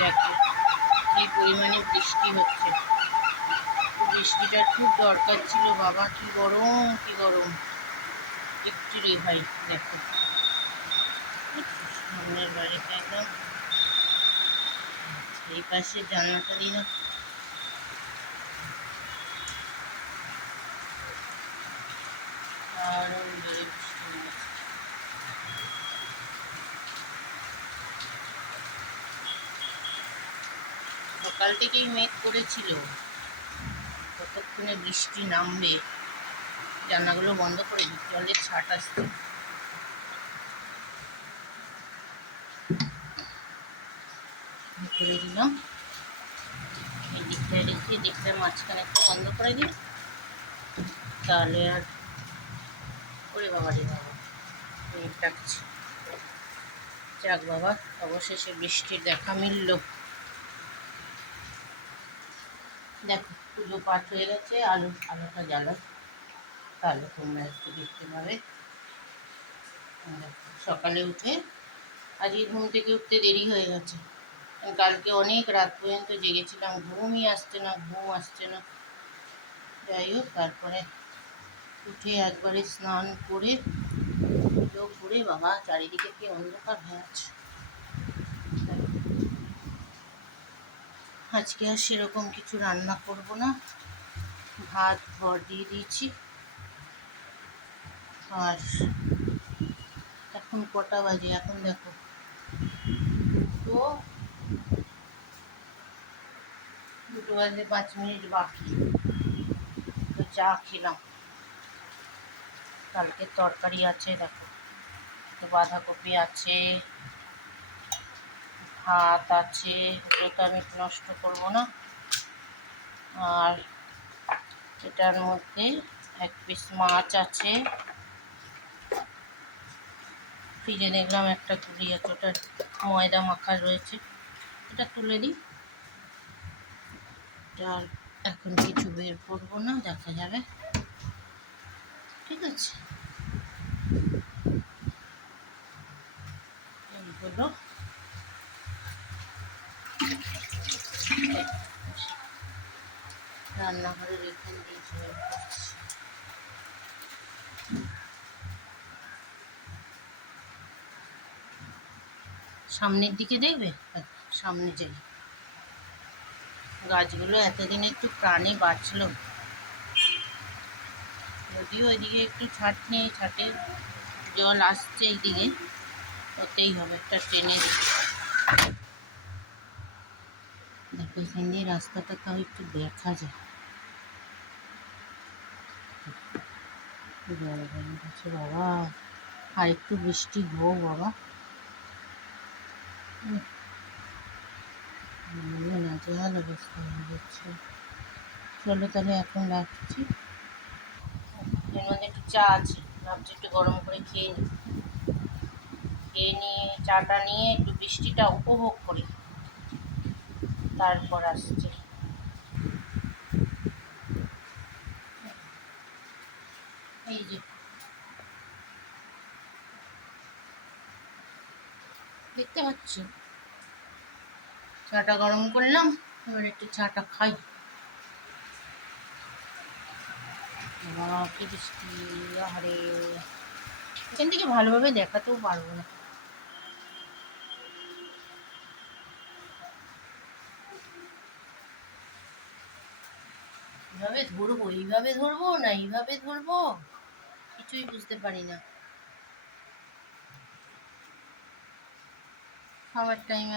দেখো কি পরিমাণে বৃষ্টি হচ্ছে। বৃষ্টিটার খুব দরকার ছিল বাবা, কি গরম কি গরম। একটু রেহাই দেখো, সামনের বাড়িটা একদম, এই পাশে জানলাটা দিই না, আরো জোরে বৃষ্টি হচ্ছে। সকাল থেকেই মেঘ করেছিল, কতক্ষণে বৃষ্টি নামবে। জানলাগুলো বন্ধ করে দিই, জলের ছাট আসছে। করে দিলাম, এই দিকটায় রেখে দিকটার মাঝখানে একটু বন্ধ করে দিই, তাহলে আর ওরে বাবা রে বাবা ডাকছি। যাক বাবা, অবশেষে বৃষ্টির দেখা মিলল। দেখো পুজো পাঠ হয়ে গেছে, আলোটা জ্বালাই, তাহলে তোমরা একটু দেখতে পাবে। সকালে উঠে আজকে ঘুম থেকে উঠতে দেরি হয়ে গেছে, কালকে অনেক রাত পর্যন্ত জেগেছিলাম, ঘুমই আসছে না, ঘুম আসছে না। যাই হোক, তারপরে উঠে একবারে স্নান করে পুজো করে, বাবা চারিদিকে কি অন্ধকার হয়ে আছে। আজকে আর সেরকম কিছু রান্না করব না, ভাত ভর দিয়ে দিয়েছি। আর এখন কটা বাজে, এখন দেখো তো 2টো বাজে 5 মিনিট বাকি। তো চা খেলাম, কালকে তরকারি আছে দেখো, তো বাঁধাকপি আছে, ভাত আছে, ওগুলো তো আমি নষ্ট করবো না। আর এটার মধ্যে 1 পিস মাছ আছে, ফ্রিজে দেখলাম একটা তুলি আছে, ওটা ময়দা মাখা রয়েছে, এটা তুলে দিই। আর এখন কিছু বের করবো না, দেখা যাবে, ঠিক আছে। এইগুলো রান্নাঘরে রেখে দিয়েছি। সামনের দিকে দেখবে, সামনে যাই, গাছগুলো এতদিন একটু প্রাণে বাঁচলো, যদিও ওইদিকে একটু ছাট নেই, ছাটে জল আসছে এইদিকে, ওতেই হবে, একটা ট্রেনে দেখো এখান দিয়ে রাস্তাটা তাও একটু দেখা যায়। জল জমে গেছে বাবা, আর একটু বৃষ্টি হোক বাবা, নাজেহাল অবস্থা হয়ে যাচ্ছে। চলো তাহলে এখন রাখছি, এর মধ্যে একটু চা আছে, ভাবছি একটু গরম করে খেয়ে নিই, খেয়ে নিয়ে চাটা নিয়ে একটু বৃষ্টিটা উপভোগ করি, তারপর আসছে। এই যে দেখতে পাচ্ছ, চাটা গরম করলাম, এবার একটু চাটা খাই। কি বৃষ্টি, আরে এখান থেকে ভালোভাবে দেখাতেও পারবো না। এইভাবে ধরবো, এইভাবে ধরবো না এইভাবে ধরবো, কিছুই বুঝতে পারি না। খাওয়ার টাইমে